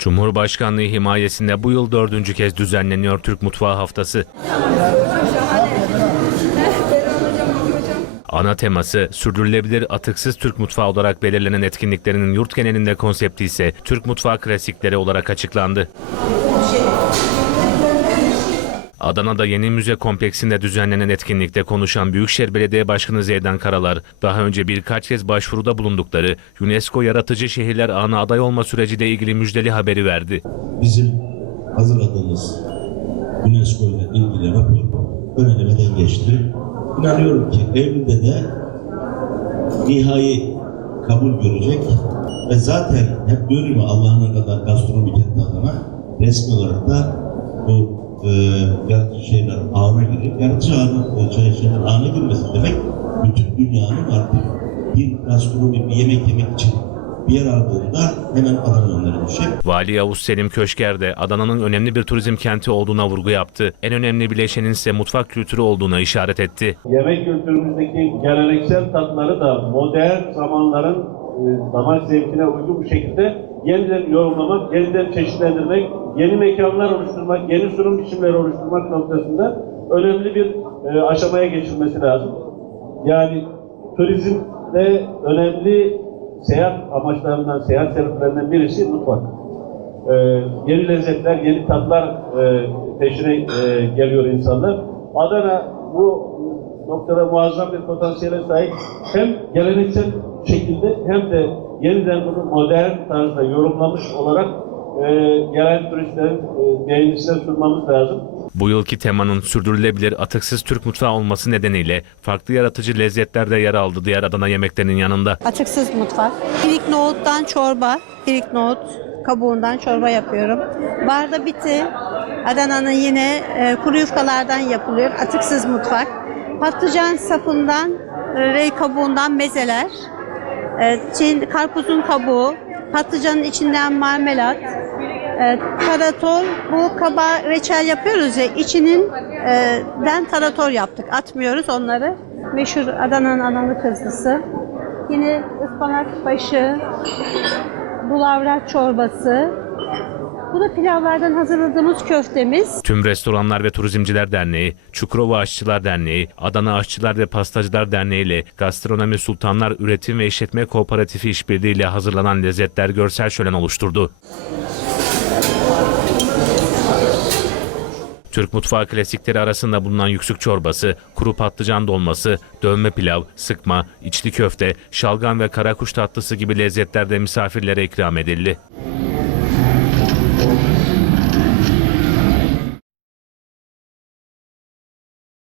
Cumhurbaşkanlığı himayesinde bu yıl dördüncü kez düzenleniyor Türk Mutfağı Haftası. Ana teması sürdürülebilir atıksız Türk mutfağı olarak belirlenen etkinliklerinin yurt genelinde konsepti ise Türk mutfağı klasikleri olarak açıklandı. Adana'da yeni müze kompleksinde düzenlenen etkinlikte konuşan Büyükşehir Belediye Başkanı Zeydan Karalar, daha önce birkaç kez başvuruda bulundukları UNESCO Yaratıcı Şehirler Ağına aday olma süreciyle ilgili müjdeli haberi verdi. bizim hazırladığımız UNESCO ile ilgili rapor ön elemeden geçti. İnanıyorum ki Eylül'de de nihai kabul görecek ve zaten hep diyorum ya Allah'ına kadar gastronomi kendi adına resmi olarak da bu e, yaratıcı şeyler ağına girip yaratıcı ağına, e, şey- şeyler ağına girmesi demek bütün dünyanın artık bir gastronomi, bir yemek yemek için bir yer aldığında hemen Adana önlerine düşer. Vali Yavuz Selim Köşker de Adana'nın önemli bir turizm kenti olduğuna vurgu yaptı. En önemli bileşenin ise mutfak kültürü olduğuna işaret etti. yemek kültürümüzdeki geleneksel tatları da modern zamanların e, zevkine uygun bir şekilde yeniden yorumlamak, yeniden çeşitlendirmek, yeni mekanlar oluşturmak, yeni sunum biçimleri oluşturmak noktasında önemli bir e, aşamaya geçilmesi lazım. Yani turizmde önemli seyahat amaçlarından, seyahat sebeplerinden birisi mutfak. Ee, yeni lezzetler, yeni tatlar e, peşine e, geliyor insanlar. Adana bu noktada muazzam bir potansiyele sahip. Hem geleneksel şekilde hem de yeniden bunu modern tarzda yorumlamış olarak e, gelen turistlerin e, beğenisine sunmamız lazım. Bu yılki temanın sürdürülebilir atıksız Türk mutfağı olması nedeniyle farklı yaratıcı lezzetler de yer aldı diğer Adana yemeklerinin yanında. Atıksız mutfak. Pirik nohuttan çorba, pirik nohut kabuğundan çorba yapıyorum. Barda biti, Adana'nın yine e, kuru yufkalardan yapılıyor. Atıksız mutfak. Patlıcan sapından e, ve kabuğundan mezeler. E, Çin, karpuzun kabuğu, patlıcanın içinden marmelat, e, tarator, bu kaba reçel yapıyoruz ya, içinin den tarator yaptık. Atmıyoruz onları. Meşhur Adana'nın analı kızlısı. Yine ıspanak başı, bulavrak çorbası. Bu da pilavlardan hazırladığımız köftemiz. Tüm Restoranlar ve Turizmciler Derneği, Çukurova Aşçılar Derneği, Adana Aşçılar ve Pastacılar Derneği ile Gastronomi Sultanlar Üretim ve İşletme Kooperatifi işbirliğiyle hazırlanan lezzetler görsel şölen oluşturdu. Türk mutfağı klasikleri arasında bulunan yüksük çorbası, kuru patlıcan dolması, dövme pilav, sıkma, içli köfte, şalgam ve karakuş tatlısı gibi lezzetler de misafirlere ikram edildi.